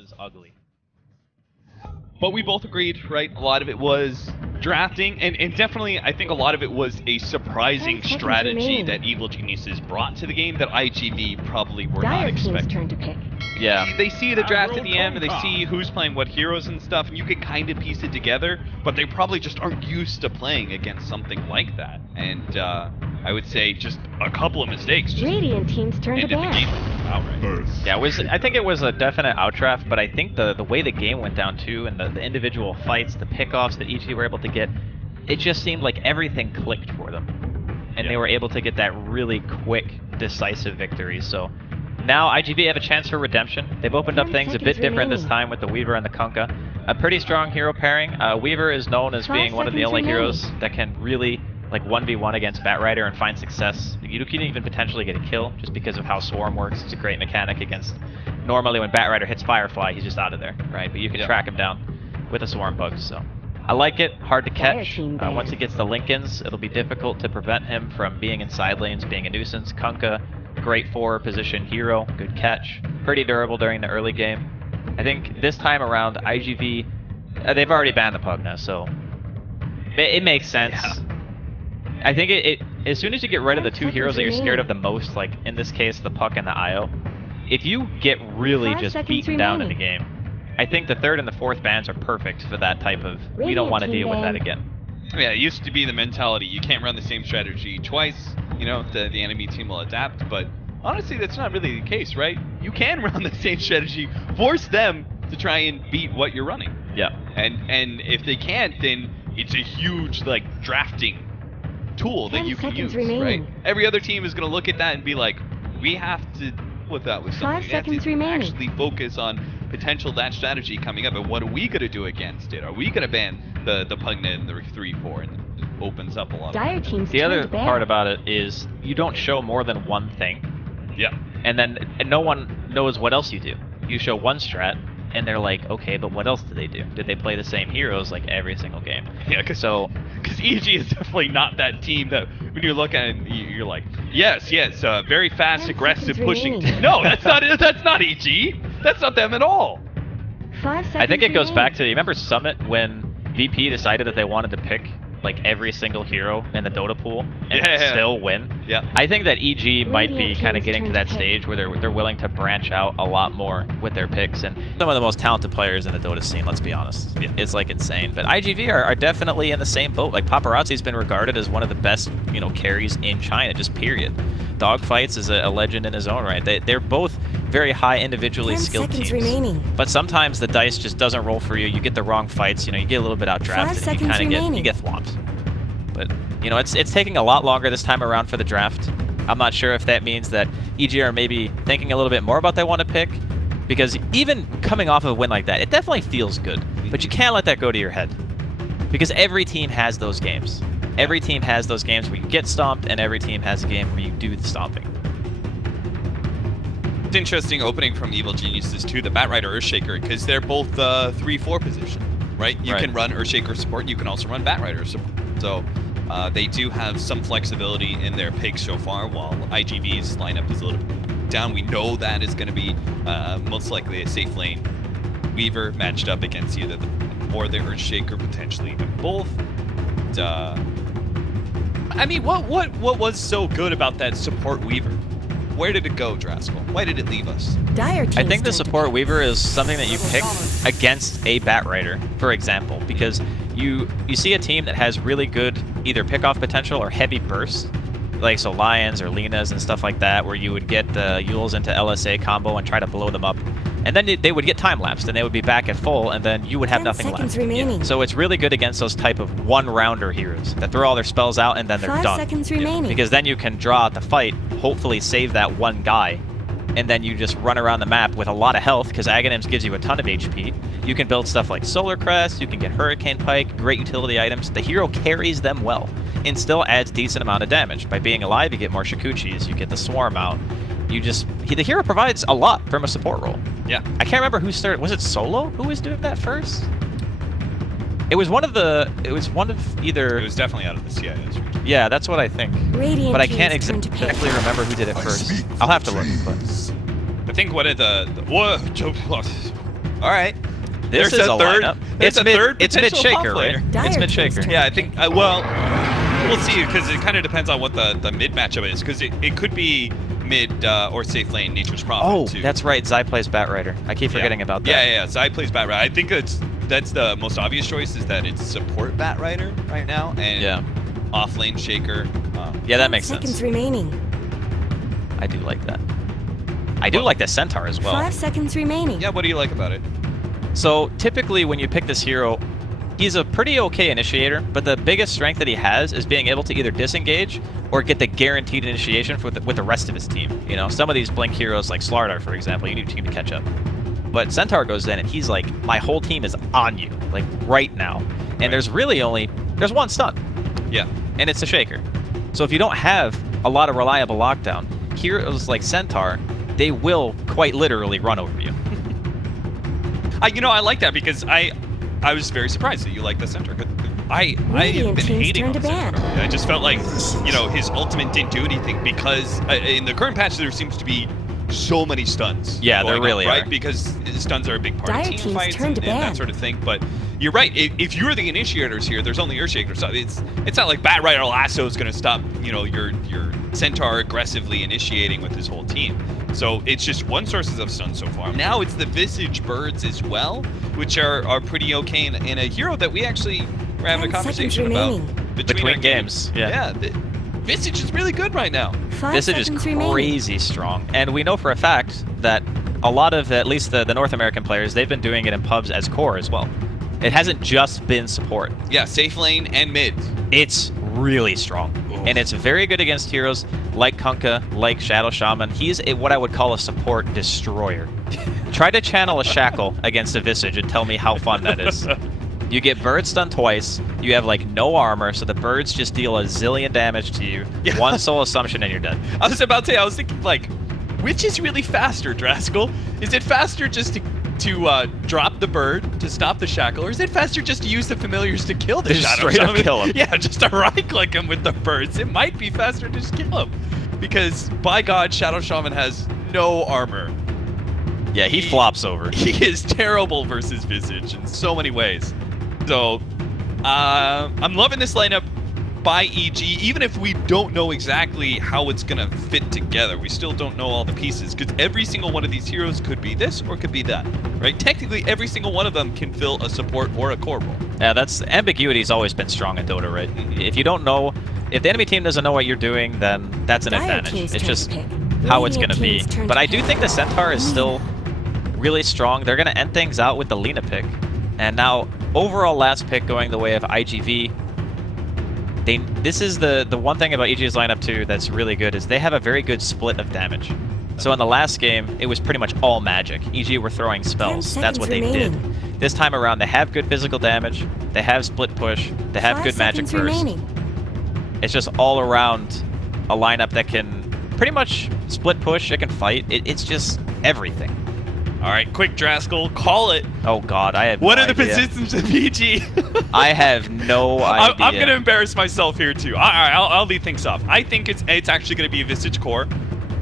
was ugly. But we both agreed, right? A lot of it was drafting, and definitely I think a lot of it was a surprising strategy that Evil Geniuses brought to the game that IGV probably were not expecting. Turn to pick. Yeah. They see the draft at the end, and they see who's playing what heroes and stuff, and you can kind of piece it together, but they probably just aren't used to playing against something like that. And I would say just a couple of mistakes. Just Radiant team's turn to ended the ban. game outright. Yeah, I think it was a definite outdraft, but I think the way the game went down too, and the individual fights, the pickoffs that EG were able to get, it just seemed like everything clicked for them. And they were able to get that really quick, decisive victory. So now IGV have a chance for redemption. They've opened up things a bit different this time with the Weaver and the Kunkka. A pretty strong hero pairing. Weaver is known as being one of the only heroes that can really like 1v1 against Batrider and find success. You can even potentially get a kill just because of how Swarm works. It's a great mechanic against... Normally when Batrider hits Firefly, he's just out of there, right? But you can track him down with a Swarm bug, so... I like it, hard to catch. Once he gets the Link-ins, it'll be difficult to prevent him from being in side lanes, being a nuisance. Kunkka, great 4-position hero, good catch. Pretty durable during the early game. I think this time around, IGV... they've already banned the Pugna, so... It makes sense. Yeah. I think as soon as you get rid of the two heroes that you're scared of the most, like in this case the Puck and the Io, if you get really just beaten down in the game, I think the third and the fourth bans are perfect for that type of, we don't want to deal with that again. Yeah, it used to be the mentality, you can't run the same strategy twice, you know, the enemy team will adapt, but honestly that's not really the case, right? You can run the same strategy, force them to try and beat what you're running. Yeah. And if they can't, then it's a huge, like, drafting tool that you can use, right? Every other team is going to look at that and be like, we have to deal with that with something. 5 seconds remaining. Actually focus on potential that strategy coming up, and what are we going to do against it? Are we going to ban the Pugna and the 3-4? And it opens up a lot of teams. The other part about it is you don't show more than one thing. Yeah. And no one knows what else you do. You show one strat, and they're like, okay, but what else do they do? Did they play the same heroes like every single game? Yeah, because EG is definitely not that team that when you look at it, you're like, yes, very fast, aggressive, pushing. No, that's not EG. That's not them at all. 5 seconds I think it goes back to, you remember Summit when VP decided that they wanted to pick like every single hero in the Dota pool and still win? Yeah. I think that EG might be kind of getting to that stage where they're willing to branch out a lot more with their picks, and some of the most talented players in the Dota scene, let's be honest. Yeah. It's like insane. But IGV are definitely in the same boat. Like Paparazzi's been regarded as one of the best, you know, carries in China, just period. Dogfights is a legend in his own right. They're both very high individually skilled teams. But sometimes the dice just doesn't roll for you. You get the wrong fights, you know, you get a little bit outdrafted and you kind of get thwomped. But, you know, it's taking a lot longer this time around for the draft. I'm not sure if that means that EG are maybe thinking a little bit more about what they want to pick, because even coming off of a win like that, it definitely feels good. But you can't let that go to your head, because every team has those games. Every team has those games where you get stomped, and every team has a game where you do the stomping. It's interesting opening from Evil Geniuses to the Batrider Earthshaker, because they're both 3-4 position, right? You can run Earthshaker support, you can also run Batrider support. So they do have some flexibility in their picks so far, while IGV's lineup is a little bit down. We know that is going to be most likely a safe lane. Weaver matched up against either or the Earthshaker, potentially even both. I mean, what was so good about that support Weaver? Where did it go, Draskell? Why did it leave us? I think the support Weaver is something that you pick against a Batrider, for example, because you see a team that has really good either pickoff potential or heavy burst, like so Lions or Linas and stuff like that, where you would get the Yules into LSA combo and try to blow them up. And then they would get time-lapsed, and they would be back at full, and then you would have nothing left. Remaining. So it's really good against those type of one-rounder heroes that throw all their spells out, and then they're 5 done. seconds remaining. Because then you can draw out the fight, hopefully save that one guy, and then you just run around the map with a lot of health, because Aghanims gives you a ton of HP. You can build stuff like Solar Crest, you can get Hurricane Pike, great utility items. The hero carries them well, and still adds decent amount of damage. By being alive, you get more Shikuchis, you get the Swarm out. The hero provides a lot from a support role. Yeah. I can't remember who started. Was it Solo who was doing that first? It was one of either. It was definitely out of the CIS region. Yeah, that's what I think. Radiant but I can't teams turn to exactly remember who did it first. I'll have to look. But I think one of All right. This There's is a third. lineup. It's a third. It's mid shaker, right? Dire It's mid team's shaker. turn. Yeah, I think. Well, we'll see because it kind of depends on what the mid matchup is because it could be mid or safe lane Nature's Prophet. Oh, too. that's right. Zai plays Batrider. I keep forgetting about that. Yeah. Zai plays Batrider. I think that's the most obvious choice is that it's support Batrider right now and off lane Shaker. Yeah, that makes seconds sense. remaining. I do like that. I do like the Centaur as well. 5 seconds remaining. Yeah, what do you like about it? So typically when you pick this hero, he's a pretty okay initiator, but the biggest strength that he has is being able to either disengage or get the guaranteed initiation with the rest of his team. You know, some of these blink heroes like Slardar, for example, you need a team to catch up. But Centaur goes in and he's like, my whole team is on you, like right now. And there's really there's one stun. Yeah. And it's a Shaker. So if you don't have a lot of reliable lockdown, heroes like Centaur, they will quite literally run over you. I like that because I was very surprised that you like the Centaur. I have Radiant been team's hating turn on to Centaur. ban. I just felt like, his ultimate didn't do anything because in the current patch there seems to be so many stuns. Yeah, there going really on, right? are. Because stuns are a big part Dire of team team's fights turn and to ban. that sort of thing. But you're right. If you're the initiators here, there's only Earthshaker. So it's not like Batrider Lasso is going to stop your Centaur aggressively initiating with his whole team. So it's just one source of stun so far. Now it's the Visage Birds as well, which are pretty okay in a hero that we actually were having a 10 seconds conversation about remaining. between our games. Yeah. Visage is really good right now. 5 Visage is seconds remaining. crazy strong. And we know for a fact that a lot of, at least the North American players, they've been doing it in pubs as core as well. It hasn't just been support. Yeah, safe lane and mid. It's really strong. And it's very good against heroes like Kunkka, like Shadow Shaman. He's what I would call a support destroyer. Try to channel a Shackle against a Visage and tell me how fun that is. You get bird stun twice, you have like no armor, so the birds just deal a zillion damage to you. Yeah. One soul assumption and you're dead. I was about to say, I was thinking like, which is really faster, Draskell? Is it faster just to drop the bird to stop the shackle, or is it faster just to use the familiars to kill the Just shadow straight up shaman? kill him. Yeah, just to right click him with the birds. It might be faster to just kill him, because by God, Shadow Shaman has no armor. Yeah, he flops over. He is terrible versus Visage in so many ways. So, I'm loving this lineup by EG, even if we don't know exactly how it's going to fit together. We still don't know all the pieces, because every single one of these heroes could be this or could be that, right? Technically, every single one of them can fill a support or a core role. Yeah, that's ambiguity's always been strong in Dota, right? If you don't know, if the enemy team doesn't know what you're doing, then that's an Dire advantage. team's It's turn just to pick. how it's Radiant going to be. team's turn But to I do pick. think the Centaur is still really strong. They're going to end things out with the Lina pick. And now, overall last pick going the way of IGV. This is the one thing about EG's lineup too that's really good is they have a very good split of damage. So in the last game, it was pretty much all magic. EG were throwing 10 spells. That's what they seconds did. remaining. This time around, they have good physical damage. They have split push. They have 5 good magic seconds burst. remaining. It's just all around a lineup that can pretty much split push. It can fight. It's just everything. All right, quick, Draskell, call it. Oh God, I have. What no are the idea. positions of EG? I have no idea. I'm gonna embarrass myself here too. All right, I'll lead things off. I think it's actually gonna be a Visage core.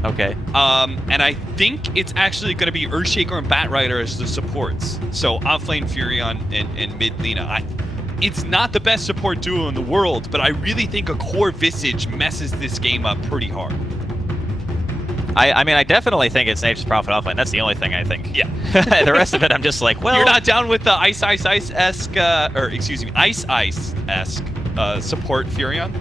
Okay. And I think it's actually gonna be Earthshaker and Batrider as the supports. So offlane Furion and mid Lina. It's not the best support duo in the world, but I really think a core Visage messes this game up pretty hard. I mean, I definitely think it's Nature's Prophet offlane. That's the only thing I think. Yeah. The rest of it, I'm just like, well. You're not down with the Ice-esque, Ice-esque support Furion?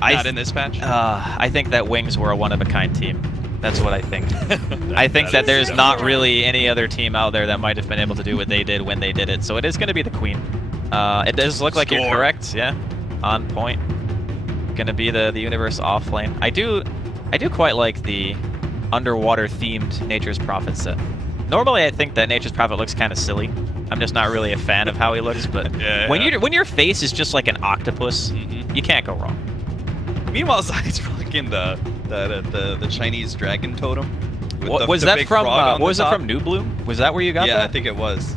Not in this patch? I think that Wings were a one-of-a-kind team. That's what I think. I think that there's not really any other team out there that might have been able to do what they did when they did it. So it is going to be the Queen. It does look like you're Score. correct. Yeah. On point. Going to be the universe offlane. I do quite like the underwater themed Nature's Prophet set. Normally I think that Nature's Prophet looks kind of silly. I'm just not really a fan of how he looks, but when your face is just like an octopus, you can't go wrong. Meanwhile, Zai's rocking the Chinese dragon totem. with Was the that big from frog on the was it top. from New Bloom? Was that where you got Yeah, that? I think it was.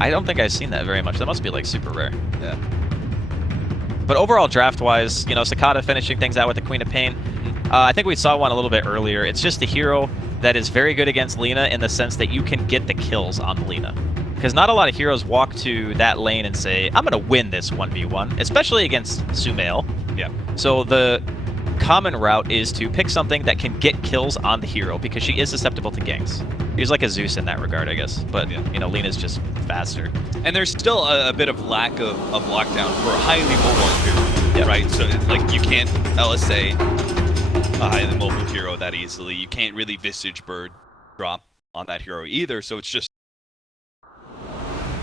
I don't think I've seen that very much. That must be like super rare. Yeah. But overall, draft-wise, you know, Sakata finishing things out with the Queen of Pain. I think we saw one a little bit earlier. It's just a hero that is very good against Lina in the sense that you can get the kills on Lina. Because not a lot of heroes walk to that lane and say, I'm going to win this 1v1, especially against Sumail. Yeah. So the common route is to pick something that can get kills on the hero, because she is susceptible to ganks. He's like a Zeus in that regard, I guess. But, you know, Lina's just faster. And there's still a bit of lack of lockdown for a highly mobile hero, right? So, like, you can't LSA a highly mobile hero that easily. You can't really Visage Bird drop on that hero either, so it's just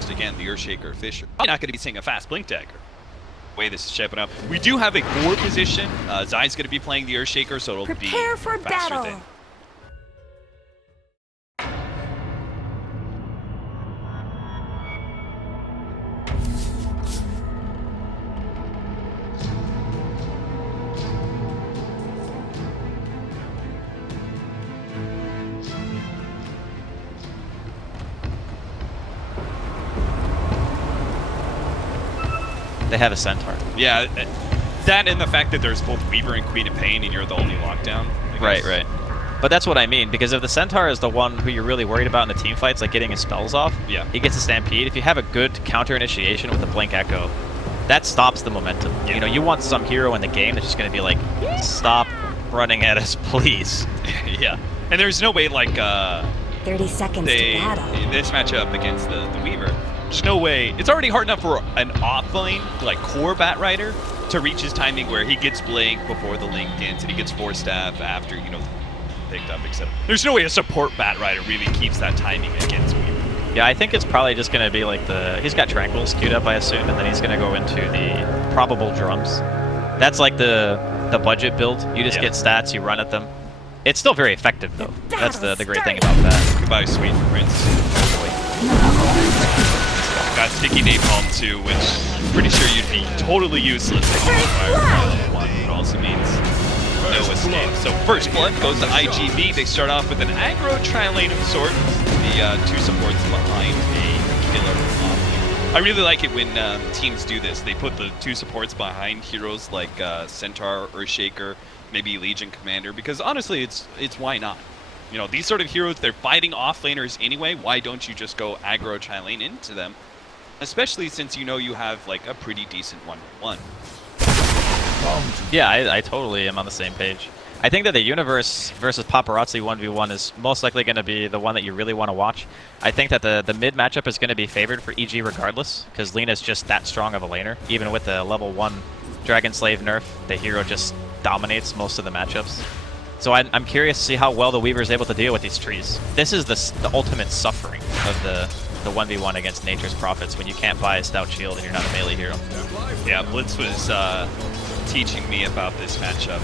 again, the Earthshaker Fisher. Probably not going to be seeing a fast Blink Dagger. The way this is shaping up. We do have a core position. Zai's going to be playing the Earthshaker, so it'll Prepare be for faster battle. than. They have a Centaur. Yeah, that and the fact that there's both Weaver and Queen of Pain and you're the only lockdown. Right, right. But that's what I mean, because if the Centaur is the one who you're really worried about in the team fights, like getting his spells off, he gets a Stampede. If you have a good counter initiation with the Blink Echo, that stops the momentum. Yeah. You know, you want some hero in the game that's just going to be like, stop running at us, please. Yeah. And there's no way, like, 30 seconds to battle. This matchup against the Weaver, there's no way. It's already hard enough for an off-lane, like, core Batrider to reach his timing where he gets Blink before the Link ends and he gets Force Staff after, you know, picked up, etc. There's no way a support Batrider really keeps that timing against Weaver. Yeah, I think it's probably just going to be like he's got Tranquils queued up, I assume, and then he's going to go into the probable drums. That's like the budget build. You just get stats, you run at them. It's still very effective, though. That's the great thing about that. Goodbye, sweet Prince. Got Sticky Napalm too, which I'm pretty sure you'd be totally useless if you went fire one. It also means no escape. So first blood goes to IGB. They start off with an aggro tri-lane of sorts. The two supports behind a killer. I really like it when teams do this. They put the two supports behind heroes like Centaur, Earthshaker, maybe Legion Commander, because honestly, it's why not? You know, these sort of heroes, they're fighting off-laners anyway. Why don't you just go aggro tri-lane into them? Especially since you know you have like a pretty decent 1v1. Yeah, I totally am on the same page. I think that the Universe versus Paparazzi 1v1 is most likely going to be the one that you really want to watch. I think that the mid matchup is going to be favored for EG regardless, because Lina's just that strong of a laner. Even with the level 1 Dragon Slave nerf, the hero just dominates most of the matchups. So I'm curious to see how well the Weaver is able to deal with these trees. This is the ultimate suffering of the 1v1 against Nature's Prophets when you can't buy a Stout Shield and you're not a melee hero. Yeah, Blitz was teaching me about this matchup.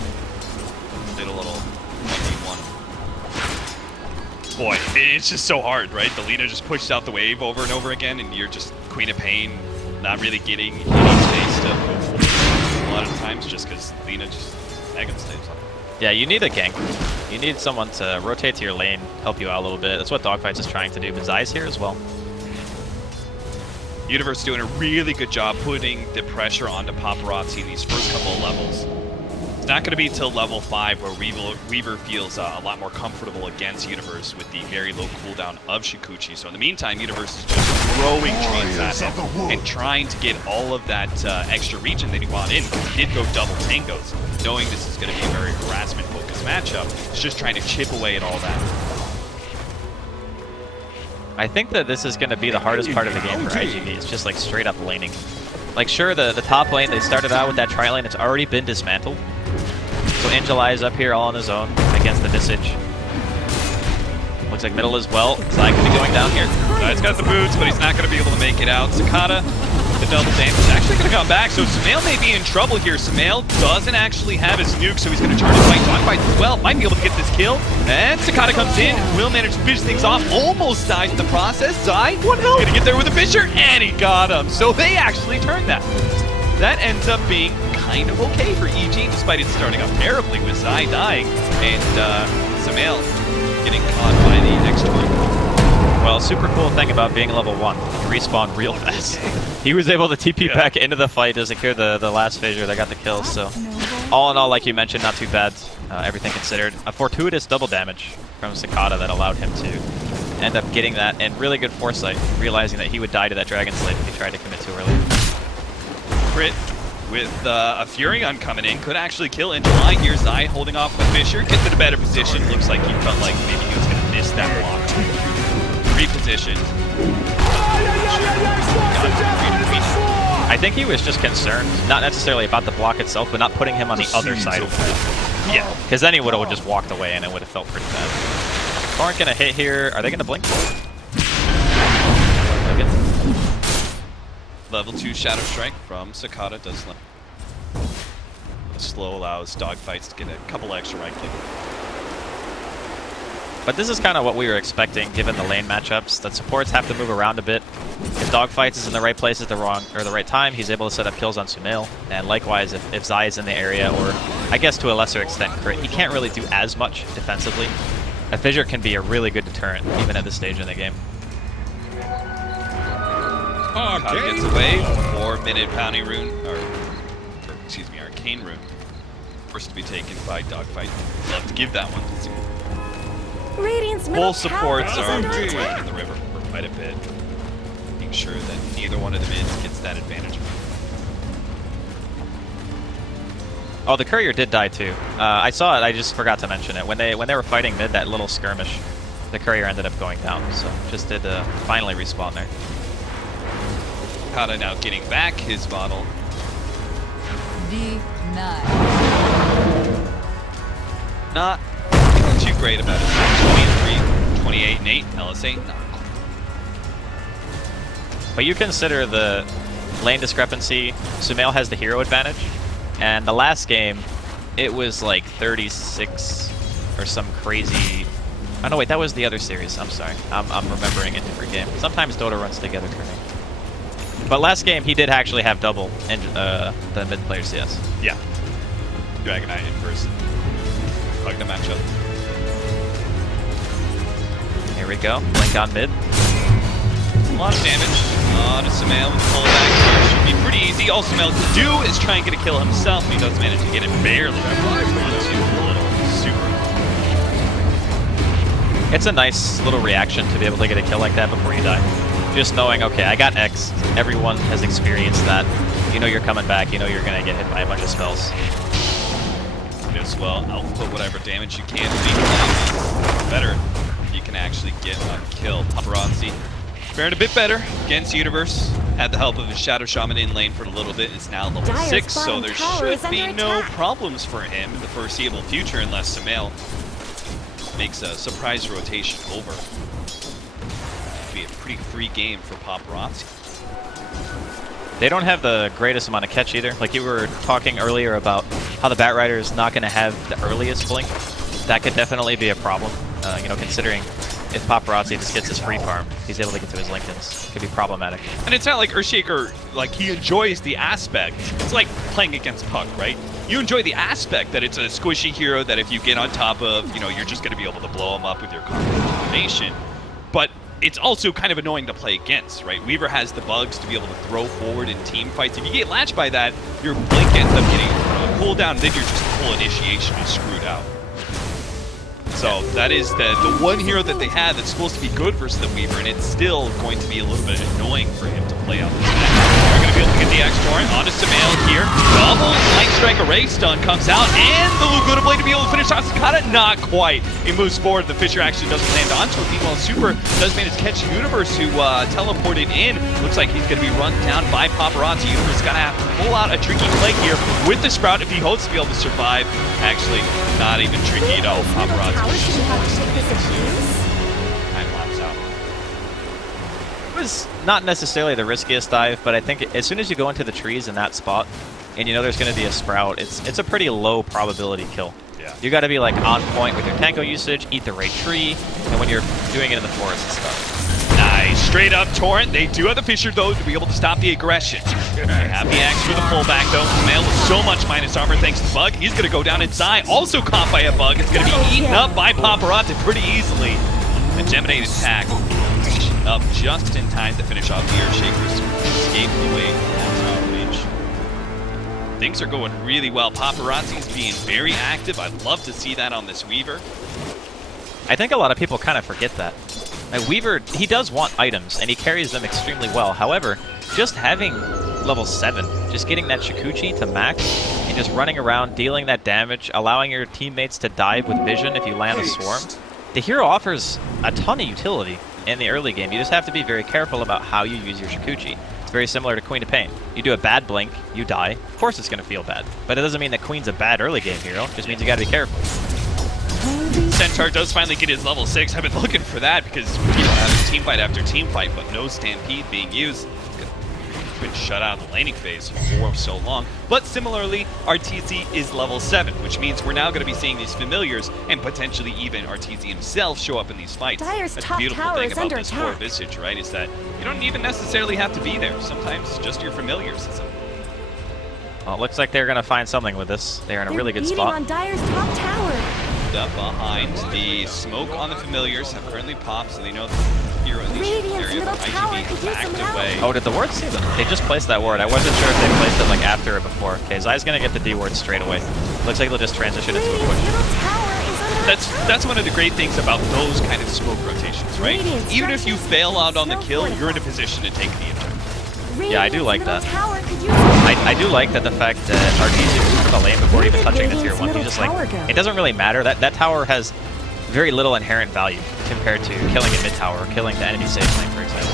Did a little 1v1. Boy, it's just so hard, right? The Lina just pushes out the wave over and over again, and you're just Queen of Pain, not really getting any space to a lot of times just because Lina just Megan stays on. Yeah, you need a gank. You need someone to rotate to your lane, help you out a little bit. That's what Dogfights is trying to do, but Zai's here as well. Universe doing a really good job putting the pressure onto Paparazzi in these first couple of levels. It's not going to be till level 5 where Weaver feels a lot more comfortable against Universe with the very low cooldown of Shikuchi. So in the meantime, Universe is just throwing trees at him and trying to get all of that extra region that he wanted in. He did go double tangos, knowing this is going to be a very harassment-focused matchup. He's just trying to chip away at all that. I think that this is going to be the hardest part of the game for IGV. It's just like straight up laning. Like sure, the top lane, they started out with that tri-lane. It's already been dismantled. So Angelai is up here all on his own against the Visage. Looks like middle as well. Zai could be going down here. He's got the boots, but he's not going to be able to make it out. Sakata, the double damage, is actually going to come back. So Sumail may be in trouble here. Sumail doesn't actually have his nuke, so he's going to turn his fight Dogfights as well. Might be able to get this kill. And Sakata comes in, will manage to finish things off. Almost dies in the process. Zai, going to get there with a Fisher, and he got him. So they actually turned that. That ends up being kind of okay for EG, despite it starting off terribly with Zai dying and Sumail getting caught by the next one. Well, super cool thing about being level 1, you respawn real fast. He was able to TP back into the fight to secure the last fissure that got the kill, so All in all, like you mentioned, not too bad, everything considered. A fortuitous double damage from Cicada that allowed him to end up getting that, and really good foresight, realizing that he would die to that Dragon Slave if he tried to commit too early. Crit with a Furion coming in could actually kill in July here. Zai holding off with Fisher, gets in a better position. Looks like he felt like maybe he was going to miss that block. Repositioned. I think he was just concerned, not necessarily about the block itself, but not putting him on the other side of it. Yeah, because then he would have just walked away and it would have felt pretty bad. Torrent gonna hit here. Are they gonna blink? Level 2 Shadow Strike from Cicada does let. The slow allows dogfights to get a couple extra right click. But this is kind of what we were expecting, given the lane matchups. That supports have to move around a bit. If dogfights is in the right place at the right time, he's able to set up kills on Sumail. And likewise, if Zai is in the area, or I guess to a lesser extent Crit, he can't really do as much defensively. A Fissure can be a really good deterrent, even at this stage in the game. Cicada gets away. 4-minute Bounty Rune, or excuse me, Arcane Rune. First to be taken by Dogfight. Love to give that one. Radiant's Full supports are taking the river for quite a bit. Making sure that neither one of the mids gets that advantage. Oh, the Courier did die too. I saw it, I just forgot to mention it. When they were fighting mid, that little skirmish, the Courier ended up going down, so just did finally respawn there. Cicada now getting back his bottle. D9. Not feeling too great about it. 23, 28, and 8. LS8, not. But you consider the lane discrepancy. Sumail has the hero advantage, and the last game, it was like 36 or some crazy. Oh no, wait, that was the other series. I'm sorry. I'm remembering a different game. Sometimes Dota runs together for me. But last game, he did actually have double in the mid player CS. Yeah. Dragon Knight in person. Like the matchup. Here we go. Blink on mid. A lot of damage on Sumail with the pullback here. Should be pretty easy. All Sumail can do is try and get a kill himself, and he does manage to get it barely. Super. It's a nice little reaction to be able to get a kill like that before you die. Just knowing, okay, I got X. Everyone has experienced that. You know you're coming back. You know you're going to get hit by a bunch of spells. As well, output whatever damage you can. Better if you can actually get a kill. Paparazzi fared a bit better against Universe. Had the help of his Shadow Shaman in lane for a little bit. It's now level 6, so there should be no problems for him in the foreseeable future unless Sumail makes a surprise rotation over. Be a pretty free game for Paparazzi. They don't have the greatest amount of catch either. Like you were talking earlier about how the Batrider is not going to have the earliest blink. That could definitely be a problem. You know, considering if Paparazzi just gets his free farm, he's able to get to his Lincolns. It could be problematic. And it's not like Earthshaker, like he enjoys the aspect. It's like playing against Puck, right? You enjoy the aspect that it's a squishy hero that if you get on top of, you know, you're just going to be able to blow him up with your combination. But it's also kind of annoying to play against, right? Weaver has the bugs to be able to throw forward in team fights. If you get latched by that, your blink ends up getting a cooldown, then you're just full initiation and screwed out. So that is the one hero that they had that's supposed to be good versus the Weaver, and it's still going to be a little bit annoying for him to play out this match. They're going to be able to get the X-Torrent onto Sumail here. Double Light Strike Array stun comes out, and the Laguna Blade to be able to finish off Cicada. Not quite. It moves forward. The Fissure actually doesn't land onto it. Meanwhile, Super does manage to catch Universe, who teleported in. Looks like he's going to be run down by Paparazzi. Universe going to have to pull out a tricky play here with the Sprout if he hopes to be able to survive. Actually, not even tricky at all. Paparazzi just time lapse out. It was not necessarily the riskiest dive, but I think as soon as you go into the trees in that spot, and you know there's going to be a Sprout, it's a pretty low probability kill. Yeah. You got to be like on point with your tango usage, eat the right tree, and when you're doing it in the forest and stuff. Nice, straight up Torrent. They do have the Fissure though to be able to stop the aggression. They have the axe for the pullback though. Sumail with so much minus armor thanks to Bug. He's gonna go down inside. Also caught by a Bug. It's gonna be eaten up by Paparazzi pretty easily. The Geminate attack up just in time to finish off the Earthshaker's escape away from that range. things are going really well. Paparazzi's being very active. I'd love to see that on this Weaver. I think a lot of people kind of forget that. Weaver, he does want items, and he carries them extremely well. However, just having level 7, just getting that Shikuchi to max, and just running around, dealing that damage, allowing your teammates to dive with vision if you land a swarm, the hero offers a ton of utility in the early game. You just have to be very careful about how you use your Shikuchi. It's very similar to Queen of Pain. You do a bad blink, you die. Of course it's going to feel bad. But it doesn't mean that Queen's a bad early game hero. It just means you got to be careful. Centaur does finally get his level 6. I've been looking for that because having team fight after team fight, but no Stampede being used. It's been shut out of the laning phase for so long. But similarly, RTZ is level 7, which means we're now going to be seeing these familiars and potentially even RTZ himself show up in these fights. Dire's That's top the beautiful tower thing is about under this attack. core Visage, right? Is that you don't even necessarily have to be there. Sometimes just your familiars is enough. Well, it looks like they're going to find something with this. They're in a really good beating spot. on Dire's top tower. Up behind the smoke on the familiars have currently popped, so they know the hero in the Radiant's area, middle but tower IGB could use backed some help. away. Oh, did the ward see them? They just placed that ward. I wasn't sure if they placed it like after or before. Okay, Zai's gonna get the D ward straight away. Looks like they'll just transition into a Radiant's push. middle tower is under attack. That's one of the great things about those kind of smoke rotations, right? Radiant Even if you structures fail out on the snow kill, you're in a fortified. position to take the objective. Yeah, I do Radiant's like middle that. tower could use some I do like that the fact that RTZ moves to the lane before even touching the tier 1. Radiant's He's just like, middle tower it doesn't really matter. That tower has very little inherent value compared to killing a mid tower or killing the enemy safe lane, for example.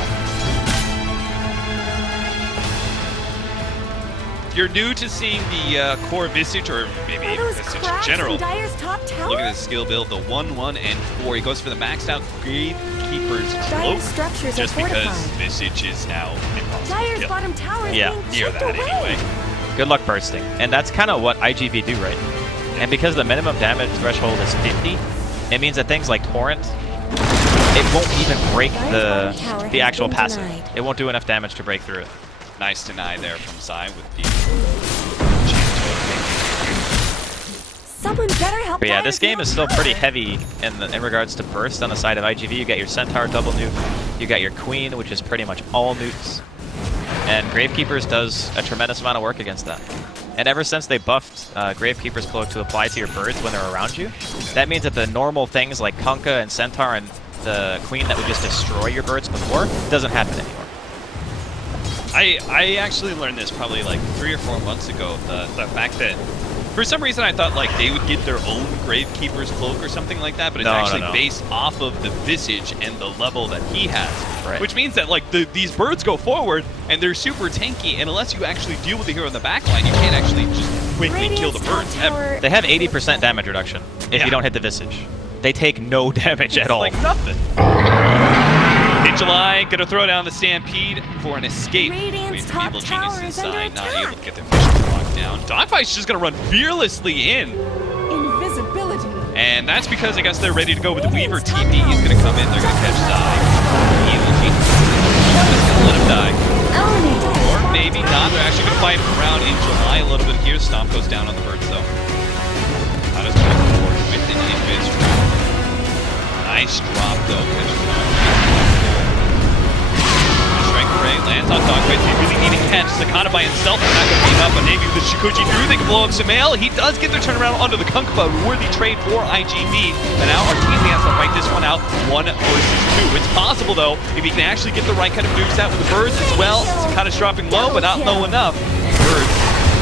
If you're new to seeing the core Visage, or maybe Are even those Visage in cracks general, in Dire's top tower? look at his skill build, the 1, 1, and 4. He goes for the maxed out Gravekeeper's Cloak, Dire's structures just are because fortified. Visage is now impossible to Dire's kill. bottom tower is Yeah, being Near chipped that away. anyway. Good luck bursting. And that's kind of what IGB do, right? And because the minimum damage threshold is 50, it means that things like Torrent, it won't even break Dire's bottom tower the has actual been passive. denied. It won't do enough damage to break through it. Nice deny there from Zai with the Someone better help But yeah, Dire's this game middle is still tower. pretty heavy in regards to burst on the side of IGV. You got your Centaur double nuke, you got your Queen, which is pretty much all nukes. And Gravekeepers does a tremendous amount of work against that. And ever since they buffed Gravekeeper's Cloak to apply to your birds when they're around you, that means that the normal things like Kunkka and Centaur and the Queen that would just destroy your birds before doesn't happen anymore. I actually learned this probably like 3 or 4 months ago. The fact that for some reason I thought like they would get their own Gravekeeper's Cloak or something like that, but it's actually based off of the Visage and the level that he has. Right. Which means that like these birds go forward and they're super tanky, and unless you actually deal with the hero in the backline, you can't actually just quickly kill the Radiant's birds top ever. tower They have 80% damage reduction if Yeah. you don't hit the Visage. They take no damage at It's all. like nothing. In July, gonna throw down the Stampede for an escape. Radiant's Wait for top Evil tower Genius's is under side, not attack. able to get the vision locked down. Dogfight's just gonna run fearlessly in. Invisibility. And that's because I guess they're ready to go with the Weaver TP. He's gonna come in, they're gonna catch Zai. Evil Genius just gonna let him die. Or maybe not, they're actually gonna fight around in July a little bit here. Stomp goes down on the birds though. How does it forward with an invis? Nice drop though, catching Strength Ray lands on Dogfight. They really need to catch Sakata by himself. They're not going to beat up, but maybe with Shikuchi through, they can blow up Sumail. He does get their turnaround onto the Kunkka, worthy trade for IGV. But now Arteezy has to fight this one out 1 versus 2. It's possible though, if he can actually get the right kind of nukes out with the birds as well. Sakata's dropping low, but not low enough. Birds,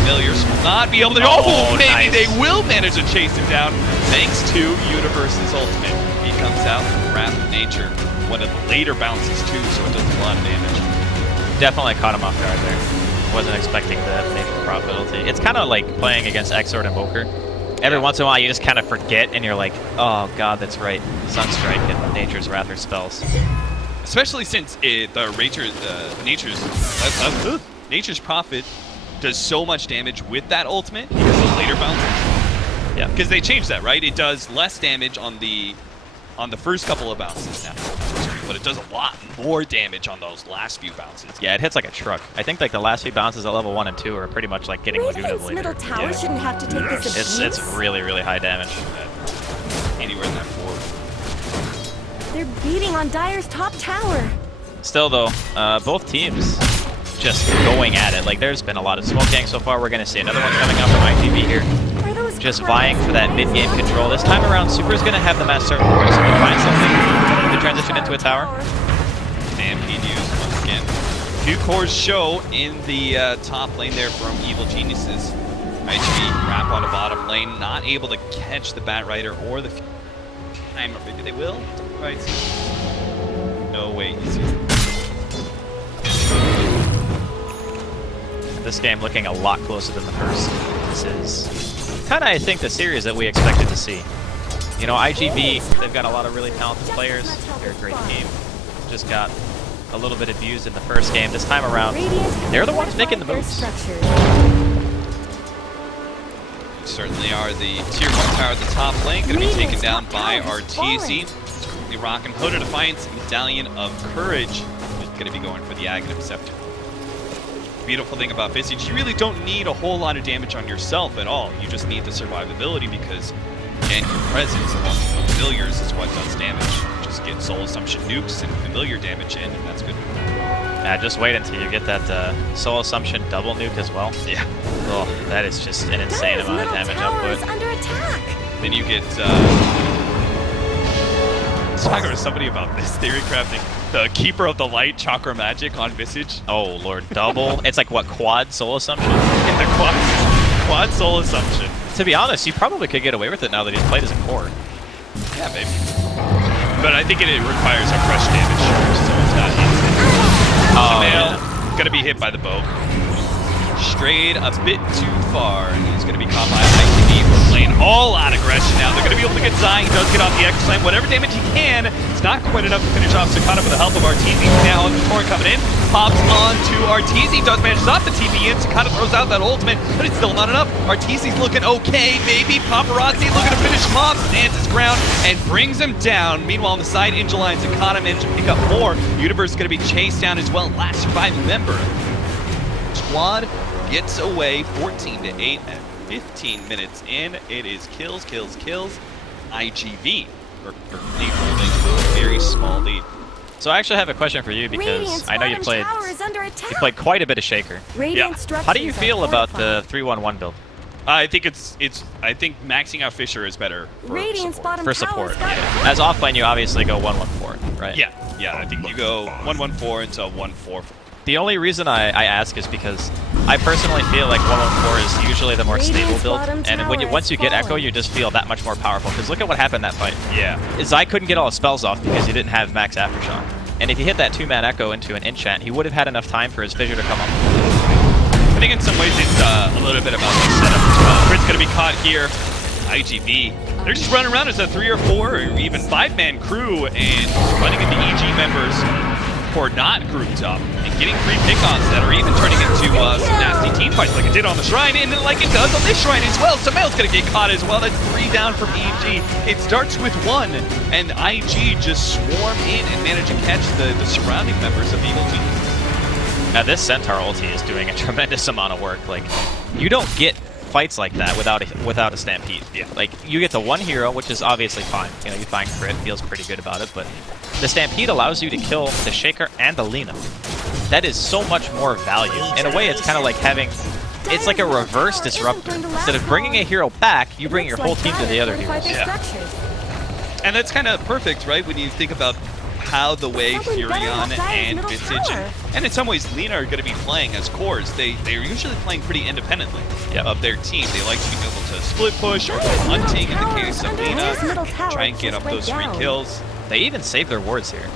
familiars will not be able to. Oh, maybe nice. they will manage to chase him down thanks to Universe's ultimate. He comes out with Wrath of Nature. One of the later bounces too, so it does a lot of damage. Definitely caught him off guard there. Wasn't expecting the nature probability. It's kind of like playing against Exort Invoker. Every once in a while you just kind of forget and you're like, oh god, that's right. Sunstrike and Nature's Wrath are spells. Especially since Nature's Prophet does so much damage with that ultimate because of the later bounces. Yeah. Because they changed that, right? It does less damage on the first couple of bounces now, but it does a lot more damage on those last few bounces. Yeah, it hits like a truck. I think like the last few bounces at level 1 and 2 are pretty much like getting Laguna Radiant's Blade. middle tower shouldn't have to take this abuse. It's really, really high damage. Anywhere in that forward. They're beating on Dire's top tower. Still though, both teams just going at it. Like, there's been a lot of smoke gangs so far. We're going to see another one coming up from ITV here. Just vying for that mid-game control. This time around, Super's going to have the mass circle so they can find something to transition into a tower. Stampede used once again. 2 cores show in the top lane there from Evil Geniuses. IGV wrap on the bottom lane, not able to catch the Batrider or the time. Or maybe they will? Right. No way he sees it. This game looking a lot closer than the first. This is kind of, I think, the series that we expected to see. You know, IGV, they've got a lot of really talented players. They're a great team. Just got a little bit abused in the first game. This time around, they're the ones making the moves. Certainly are. The tier 1 tower at the top lane going to be taken down by RTZ. The rockin' Hoda Defiance Medallion of Courage is going to be going for the Aghanim Scepter. Beautiful thing about Visage, you really don't need a whole lot of damage on yourself at all. You just need the survivability because, again, your presence among familiars is what does damage. Just get Soul Assumption nukes and familiar damage in, and that's good. Yeah, just wait until you get that Soul Assumption double nuke as well. Yeah. Oh, that is just an insane amount of damage output. Under attack. Then you get... Let's talk to somebody about this theory crafting. The Keeper of the Light Chakra Magic on Visage. Oh, Lord. Double? It's like, what, quad Soul Assumption? Yeah, quad Soul Assumption. To be honest, you probably could get away with it now that he's played as a core. Yeah, maybe. But I think it requires a crush damage, so it's not instant. Sumail gonna be hit by the bow. Strayed a bit too far, and he's gonna be caught by ITV. We're playing all out aggression now. They're gonna be able to get Zai. He does get off the X-Clamp. Whatever damage he can, it's not quite enough to finish off Sakata with the help of RTZ. Now, the Torrent coming in, pops on to RTZ, does manage to stop the TP in. Sakata throws out that ultimate, but it's still not enough. RTZ's looking okay, maybe. Paparazzi looking to finish him off, stands his ground, and brings him down. Meanwhile, on the side, Angel Lion, Sakata managed to pick up more. Universe is gonna be chased down as well. Last surviving member. Squad gets away 14-8 at 15 minutes in. It is kills. IGV are holding a very small lead. So I actually have a question for you because I know you played quite a bit of Shaker. Yeah. How do you feel about the 3-1-1 build? I think I think maxing out Fisher is better for support. Yeah. As offlane, you obviously go 1-1-4, right? Yeah. I think you go 1-1-4 into 1-4. The only reason I ask is because I personally feel like 1-1-4 is usually the more stable build, and when once you get Echo, you just feel that much more powerful. Because look at what happened in that fight. Yeah. Zai couldn't get all his spells off because he didn't have max Aftershock. And if he hit that 2-man Echo into an enchant, he would have had enough time for his Fissure to come up. I think in some ways it's a little bit about the setup as well. Crit's going to be caught here. IGV, they're just running around as a 3 or 4 or even 5-man crew and running into EG members who are not grouped up and getting free pick-ons that are even turning into some nasty team fights like it did on the Shrine and like it does on this Shrine as well. Sumail's going to get caught as well. That's 3 down from EG. It starts with 1 and IG just swarm in and manage to catch the surrounding members of Evil Geniuses. Now this Centaur ulti is doing a tremendous amount of work. Like, you don't get fights like that without a Stampede. Yeah. Like, you get the one hero, which is obviously fine. You know, you find crit, feels pretty good about it, but the Stampede allows you to kill the Shaker and the Lina. That is so much more value. In a way, it's kind of like having... It's like a reverse disruptor. Instead of bringing a hero back, you bring your whole team to the other heroes. Yeah. And that's kind of perfect, right? When you think about how the way Furion and Visage and in some ways Lina are going to be playing as cores. They're usually playing pretty independently of their team. They like to be able to split push or go hunting in the case of Lina, try and get up those 3 kills. They even save their wards here.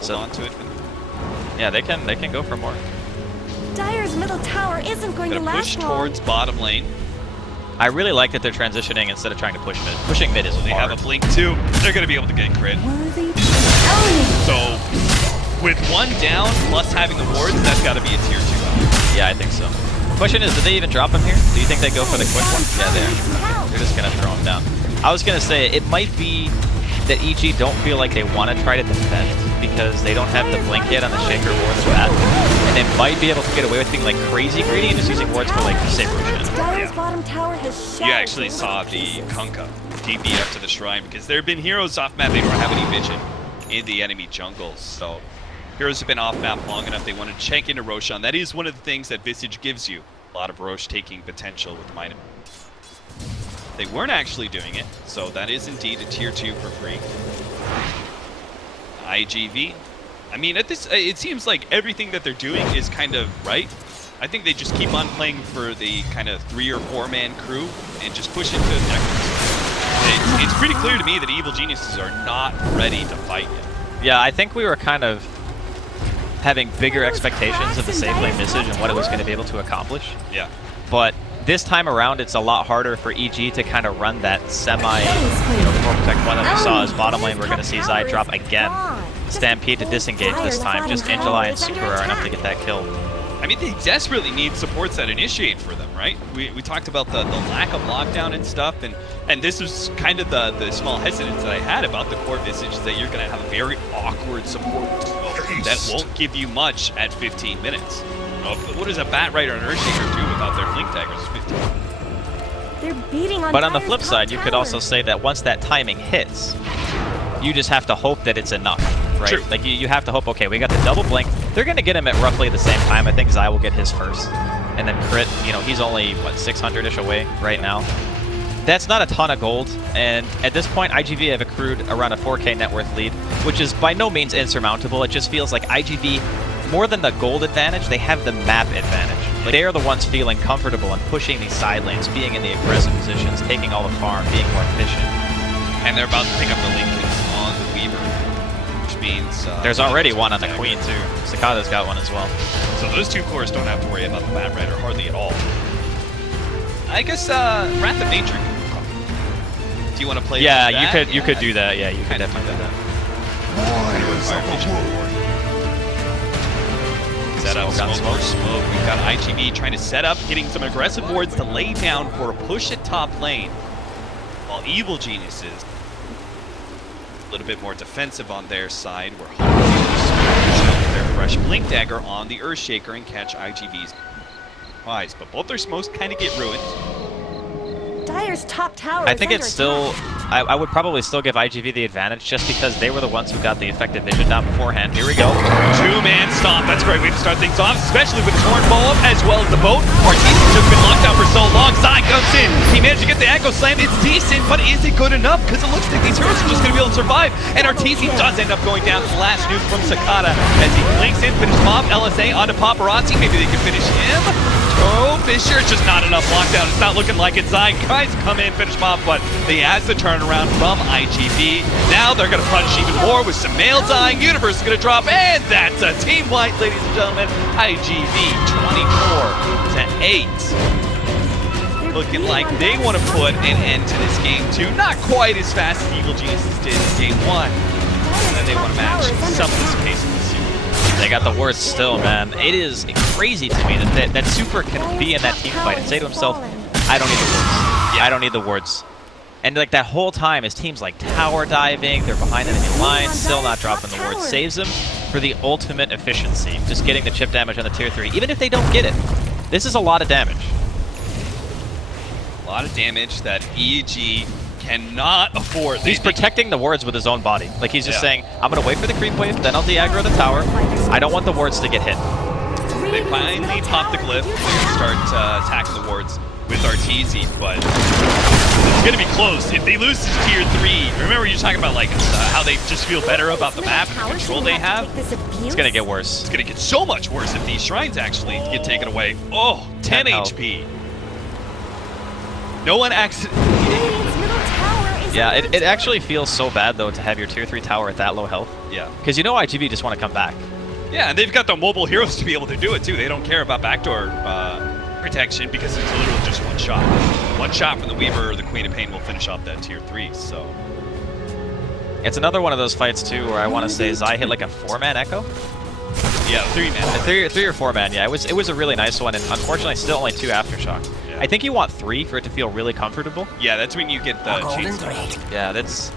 Hold on to it. Yeah, they can go for more. Dire's middle tower isn't going to last push towards bottom lane. I really like that they're transitioning instead of trying to push mid. Pushing mid is hard. They have a blink too. They're going to be able to get crit. So, with 1 down plus having the wards, that's got to be a tier 2 out. Yeah, I think so. Question is, did they even drop him here? Do you think they go for the quick one? Yeah, they're just going to throw him down. I was going to say, it might be that EG don't feel like they want to try to defend because they don't have the blink yet on the Shaker or the Bat. And they might be able to get away with being like crazy greedy and just using wards for like safe rotation. You actually saw the Kunkka TP up to the Shrine because there have been heroes off map they don't have any vision in the enemy jungle. So Heroes have been off map long enough. They want to check into Roshan. That is one of the things that Visage gives you. A lot of Rosh taking potential with Minor. They weren't actually doing it, so that is indeed a tier 2 for free. IGV. I mean, at this, it seems like everything that they're doing is kind of right. I think they just keep on playing for the kind of 3 or 4 man crew and just push into objectives. It's pretty clear to me that Evil Geniuses are not ready to fight yet. Yeah, I think we were kind of having bigger expectations of the safe lane Visage and what it was going to be able to accomplish. Yeah. But this time around, it's a lot harder for EG to kind of run that semi, protect one that we saw as bottom lane. We're going to see Zai drop again. Stampede to disengage this time. Just Angelai and Super are enough to get that kill. I mean, they desperately need supports that initiate for them, right? We talked about the lack of lockdown and stuff, and this was kind of the small hesitance that I had about the core Visage, that you're going to have a very awkward support that won't give you much at 15 minutes. What does a Bat Rider and Earthshaker do without their Blink Daggers at 15? They're beating on But on the flip side, you could also say that once that timing hits, you just have to hope that it's enough, right? True. Like you have to hope, okay, we got the double blink. They're going to get him at roughly the same time. I think Zai will get his first. And then Crit, you know, he's only, what, 600-ish away right now. That's not a ton of gold, and at this point, IGV have accrued around a 4K net worth lead, which is by no means insurmountable. It just feels like IGV, more than the gold advantage, they have the map advantage. Like, they are the ones feeling comfortable and pushing these side lanes, being in the aggressive positions, taking all the farm, being more efficient. And they're about to pick up the Lincolns on the Weaver, which means... there's already one on the Queen, too. Sakata's got one as well. So those two cores don't have to worry about the Bat Rider hardly at all. I guess Wrath of Nature. Do you want to play? Yeah, that? you could do that. Yeah, you could definitely do that. Set up smoke for smoke. We've got IGV trying to set up, hitting some aggressive wards to lay down for a push at top lane. While Evil Geniuses a little bit more defensive on their side. We're hoping to show their fresh Blink Dagger on the Earthshaker and catch IGV's eyes. But both their smokes kind of get ruined. Dyer's top tower I think is it's under still... attack. I would probably still give IGV the advantage just because they were the ones who got the effective vision down beforehand. Here we go. Two-man stomp. That's a great way to start things off, especially with Torn Ball as well as the boat. Arteezy just been locked down for so long. Zai comes in. He managed to get the Echo Slam. It's decent, but is it good enough? Because it looks like these heroes are just going to be able to survive. And Arteezy does end up going down to the last nuke from Sakata as he blinks in, finishes him off. LSA onto Paparazzi. Maybe they can finish him. Oh, Fisher, it's just not enough lockdown. It's not looking like it. Zai tries to come in, finish him off, but he has the turnaround from IGV. Now they're going to punch even more with some mail dying. Universe is going to drop, and that's a team wipe, ladies and gentlemen. IGV 24-8. Looking like they want to put an end to this game too. Not quite as fast as Evil Geniuses did in game 1. And then they want to match some of this pace in the Super. They got the words still, man. It is crazy to me that Super can be in that team fight and say to himself, I don't need the words. Yeah, I don't need the words. And like that whole time, his team's like tower diving, they're behind enemy lines, still not dropping the words. Saves him for the ultimate efficiency, just getting the chip damage on the tier 3. Even if they don't get it, this is a lot of damage. A lot of damage that EG cannot afford. He's protecting the wards with his own body. Like he's just saying, I'm going to wait for the creep wave, then I'll de-aggro the tower. I don't want the wards to get hit. They finally pop the glyph. They're going to start attacking the wards with Arteezy, but it's going to be close. If they lose to tier 3, remember you're talking about like how they just feel better about the map and the control they have? It's going to get worse. It's going to get so much worse if these shrines actually get taken away. Oh, 10 HP. No one Yeah, it actually feels so bad, though, to have your tier 3 tower at that low health. Yeah. Because you know IGV just want to come back. Yeah, and they've got the mobile heroes to be able to do it, too. They don't care about backdoor protection because it's literally just one shot. One shot from the Weaver or the Queen of Pain will finish off that tier 3, so... It's another one of those fights, too, where I want to say Zai hit like a 4-man Echo? Yeah, 3-man. 3 or 4-man, yeah. It was a really nice one, and unfortunately still only 2 Aftershock. Yeah. I think you want 3 for it to feel really comfortable. Yeah, that's when you get the cheats. Yeah, that's...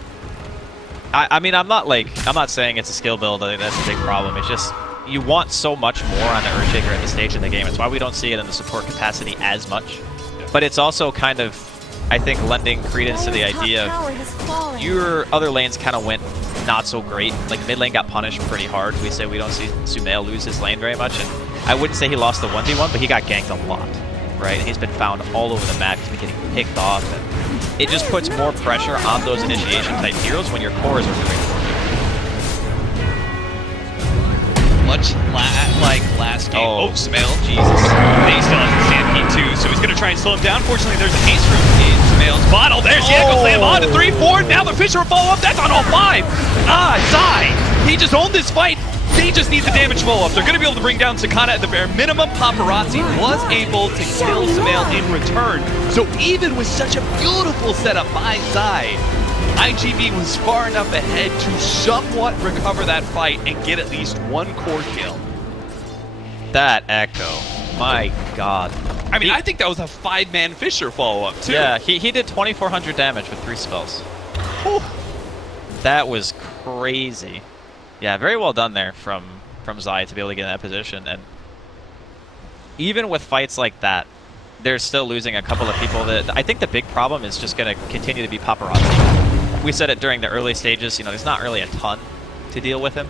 I mean, I'm not saying it's a skill build. I think that's a big problem. It's just, you want so much more on the Earthshaker at this stage of the game. It's why we don't see it in the support capacity as much. Yeah. But it's also kind of, I think, lending credence to the idea of your other lanes kind of went not so great. Like, mid lane got punished pretty hard. We say we don't see Sumail lose his lane very much, and I wouldn't say he lost the 1v1, but he got ganked a lot, right? And he's been found all over the map. He's been getting picked off, and it just puts more pressure on those initiation-type heroes when your cores are doing poorly. Much like last game. Oh, Sumail. Jesus. They still have the Stampede too, so he's going to try and slow him down. Fortunately, there's a haste room in Sumail's bottle. There's the Echo Slam on to 3-4. Now the Fisher will follow up. That's on all 5. Zai. He just owned this fight. They just need the damage follow-up. They're going to be able to bring down Sakata at the bare minimum. Paparazzi was able to kill Sumail in return. So even with such a beautiful setup by Zai, IGB was far enough ahead to somewhat recover that fight and get at least 1 core kill. That Echo. My God. I mean, I think that was a 5-man Fisher follow-up, too. Yeah, he did 2,400 damage with 3 spells. Whew. That was crazy. Yeah, very well done there from Zai to be able to get in that position. And even with fights like that, they're still losing a couple of people. I think the big problem is just going to continue to be Paparazzi. We said it during the early stages, you know, there's not really a ton to deal with him.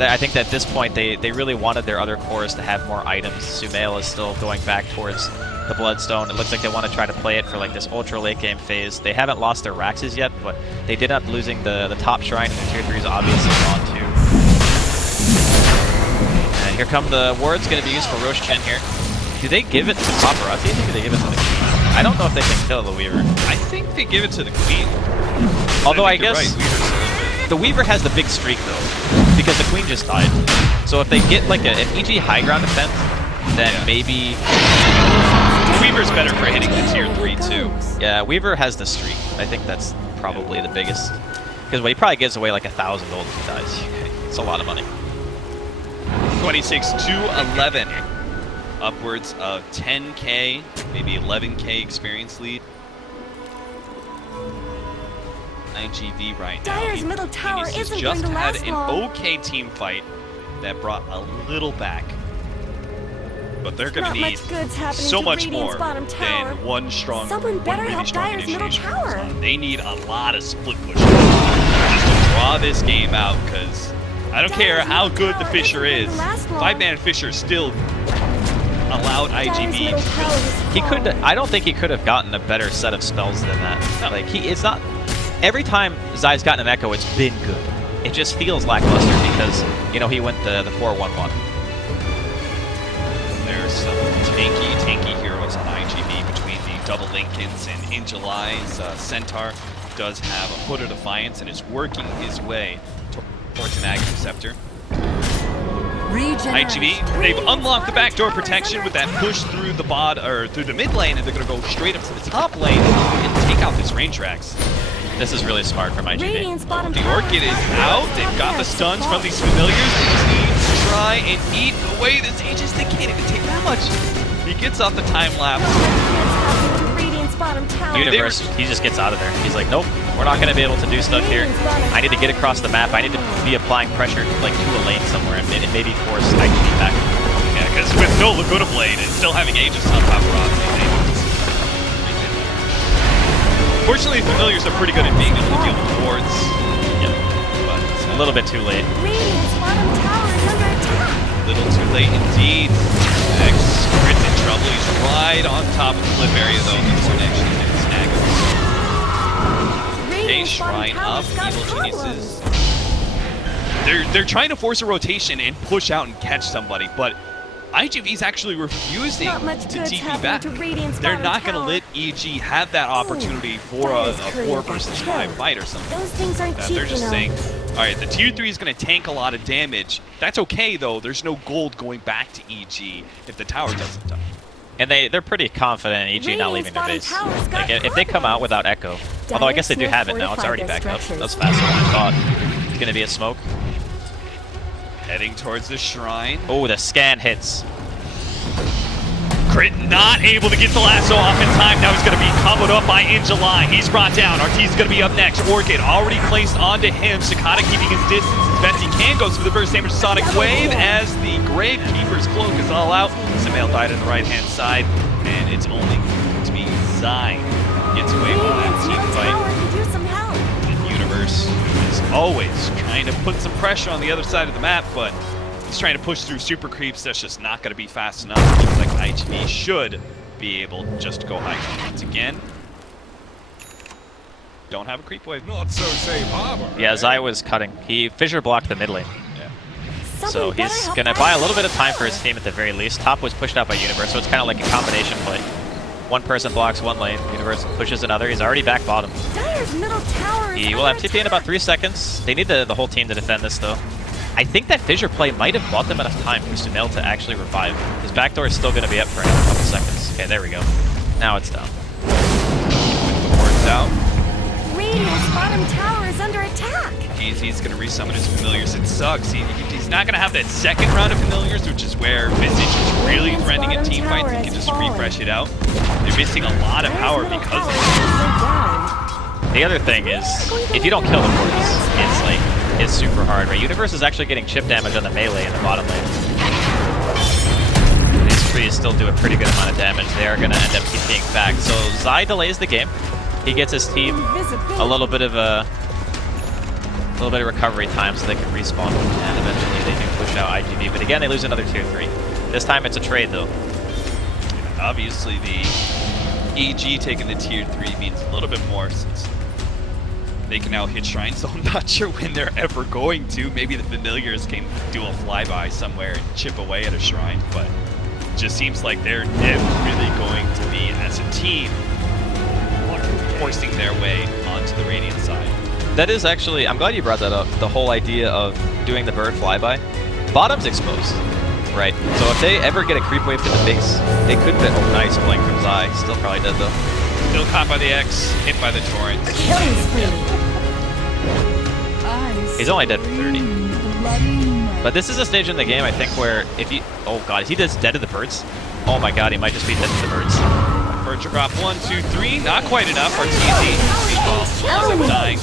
I think that at this point, they really wanted their other cores to have more items. Sumail is still going back towards the Bloodstone. It looks like they want to try to play it for like this ultra late game phase. They haven't lost their Raxes yet, but they did end up losing the top shrine, and the tier 3 is obviously gone too. And here come the wards going to be used for Roche Chen here. Do they give it to the Paparazzi? I think they give it to the Queen. I don't know if they can kill the Weaver. I think they give it to the Queen. Although I guess right, the Weaver has the big streak though, because the Queen just died. So if they get like if EG high ground defense, then maybe Weaver's better for hitting the tier 3 too. Yeah, Weaver has the streak. I think that's probably the biggest. Because he probably gives away like 1,000 gold if he dies. It's a lot of money. 26 to 11. Upwards of 10k, maybe 11k experience lead. IGV right now. Dire's middle tower isn't just going to had last an long. okay team fight that brought a little back. But they're going to need so much more than one strong, Someone better really help strong Dire's middle initiation. tower. They need a lot of split push just to draw this game out, because I don't care how good the Fisher is, 5-man Fisher still allowed IGB to kill. He could. I don't think he could have gotten a better set of spells than that. No. Like it's not. Every time Zai's gotten an Echo, it's been good. It just feels lackluster because he went the 4-1-1. There's some tanky heroes on IGB between the double Lincolns, and in July's Centaur does have a Foot of Defiance and is working his way towards an Aghanim Scepter. IGB, they've unlocked the backdoor protection with that push through the through the mid lane, and they're going to go straight up to the top lane and take out this range tracks. This is really smart from IGB. The Orchid is out. They've got the stuns from these familiars. They just need to try and eat away the Aegis. They can't even take that much. He gets off the time lapse. Universe, he just gets out of there. He's like, nope, we're not going to be able to do stuff here. I need to get across the map. I need to be applying pressure like to a lane somewhere and maybe force IGB back. Yeah, because with no Laguna Blade and still having Aegis on Paparazzi, fortunately, familiars are pretty good at being able to deal with wards. Yeah, but a little bit too late. A little too late indeed. X Crit's in trouble. He's right on top of the cliff area though. This one actually didn't snag him. Okay, Shrine up. Evil Geniuses. They're trying to force a rotation and push out and catch somebody, but IGV's actually refusing to TP back. They're not going to let EG have that opportunity for a 4 versus 5 fight or something. Those things aren't cheap, They're just saying, all right, the tier 3 is going to tank a lot of damage. That's okay, though. There's no gold going back to EG if the tower doesn't die. And they're pretty confident in EG not leaving their base. Like, if they come out without Echo, although I guess they do have it now, it's already back up. That's faster than I thought. It's going to be a smoke. Heading towards the shrine. Oh, the scan hits. Crit not able to get the lasso off in time. Now he's going to be comboed up by In July. He's brought down. Artee's going to be up next. Orchid already placed onto him. Sakata keeping his distance as best he can. Goes for the burst damage Sonic Wave as the Gravekeeper's cloak is all out. Sumail died on the right-hand side, and it's only going to be Zai gets away from that team fight. And Universe is always trying to put some pressure on the other side of the map, but he's trying to push through super creeps. That's just not going to be fast enough. It looks like IGV should be able just to go high once again. Don't have a creep wave. Not so safe harbor. Yeah, Zai was cutting. He fissure blocked the mid lane. Yeah. So he's going to buy a little bit of time for his team at the very least. Top was pushed out by Universe, so it's kind of like a combination play. One person blocks one lane, Universe pushes another. He's already back bottom. Dire's middle tower is He will have TP in about 3 seconds. They need the whole team to defend this, though. I think that fissure play might have bought them enough time for sumail to actually revive. His backdoor is still going to be up for another couple seconds. Okay, there we go. Now it's down. With the wards out. Radiant's bottom tower is under attack. He's going to resummon his familiars. It sucks. He's not going to have that second round of familiars, which is where Visage is really threatening in team fights. He can just refresh it out. They're missing a lot of power because of it. The other thing is, if you don't kill the wards, it's super hard, right? Universe is actually getting chip damage on the melee in the bottom lane. These trees still do a pretty good amount of damage. They are going to end up TPing back. So Zai delays the game. He gets his team a little bit of recovery time so they can respawn, and eventually they can push out IGV. But again, they lose another tier 3. This time it's a trade, though. Obviously, the EG taking the tier 3 means a little bit more since they can now hit shrines. So I'm not sure when they're ever going to. Maybe the familiars can do a flyby somewhere and chip away at a shrine, but it just seems like they're never really going to be, as a team, forcing their way onto the Radiant side. That is actually, I'm glad you brought that up, the whole idea of doing the bird flyby. Bottom's exposed, right? So if they ever get a creep wave to the base, they could fit. Oh, nice blink from Zai. Still probably dead, though. Still caught by the X, hit by the torrents. Killing spree. He's only dead for 30. But this is a stage in the game, I think, where if he... Oh, God, is he just dead to the birds? Oh, my God, he might just be dead to the birds. Birds drop 1, 2, 3. Not quite enough. RTZ. Ends up dying.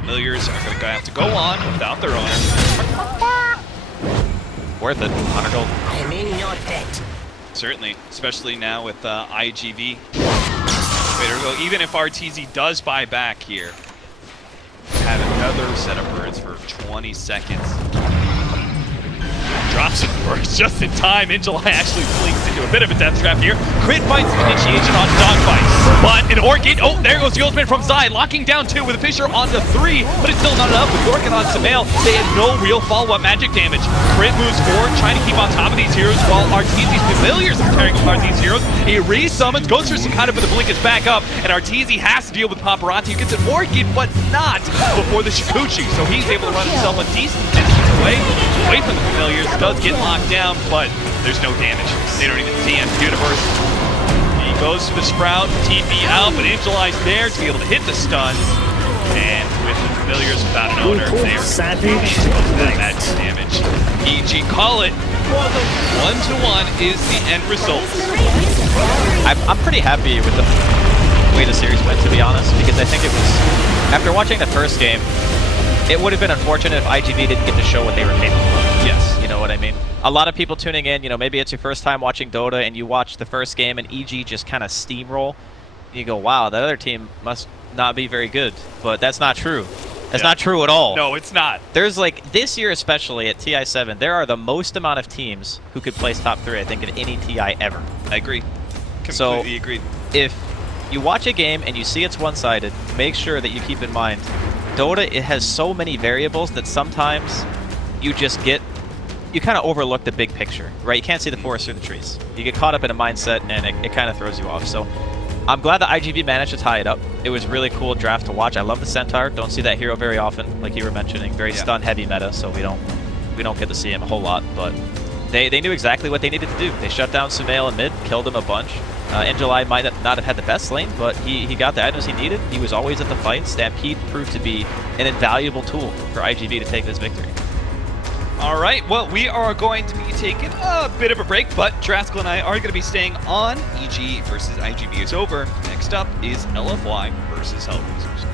Familiars are going to have to go on without their owner. Worth it. 100 gold. I'm in your debt. Certainly, especially now with IGV. Even if RTZ does buy back here, have another set of birds for 20 seconds. Drops it first just in time. Injuly actually blinks into a bit of a death trap here. Crit finds initiation on dogfight. But an Orchid, oh, there goes the ultimate from Zai, locking down 2 with a Fissure onto 3, but it's still not enough. With Orchid on sumail, they had no real follow-up magic damage. Crit moves forward, trying to keep on top of these heroes while RTZ's familiars are tearing apart these heroes. He resummons, goes through some kind of, but the blink is back up, and RTZ has to deal with Paparazzi, who gets an Orchid, but not before the Shikuchi. So he's able to run himself a decent distance away from the familiars. Does get locked down, but there's no damage. They don't even see him. Universe, he goes to the Sprout, TP out, but Angeline there to be able to hit the stuns. And with the familiars without an owner, they are savage. That damage. EG call it. 1-1 is the end result. I'm pretty happy with the way the series went, to be honest, because I think it was, after watching the first game, it would have been unfortunate if IGV didn't get to show what they were capable of. Yes. You know what I mean? A lot of people tuning in, you know, maybe it's your first time watching Dota and you watch the first game and EG just kind of steamroll. You go, wow, that other team must not be very good. But that's not true. That's not true at all. No, it's not. There's like, this year especially at TI7, there are the most amount of teams who could place top 3, I think, in any TI ever. I agree. So, Completely agreed. If you watch a game and you see it's one-sided, make sure that you keep in mind, Dota, it has so many variables that sometimes you just get, you kind of overlook the big picture, right? You can't see the forest through the trees. You get caught up in a mindset and it kind of throws you off. So I'm glad that IGV managed to tie it up. It was really cool draft to watch. I love the Centaur. Don't see that hero very often, like you were mentioning. Very stun heavy meta, so we don't get to see him a whole lot, but they knew exactly what they needed to do. They shut down sumail in mid, killed him a bunch. Injuly might not have had the best lane, but he got the items he needed. He was always at the fight. Stampede proved to be an invaluable tool for IGV to take this victory. All right, well, we are going to be taking a bit of a break, but Draskell and I are going to be staying on. EG versus IGV is over. Next up is LFY versus Hellraisers.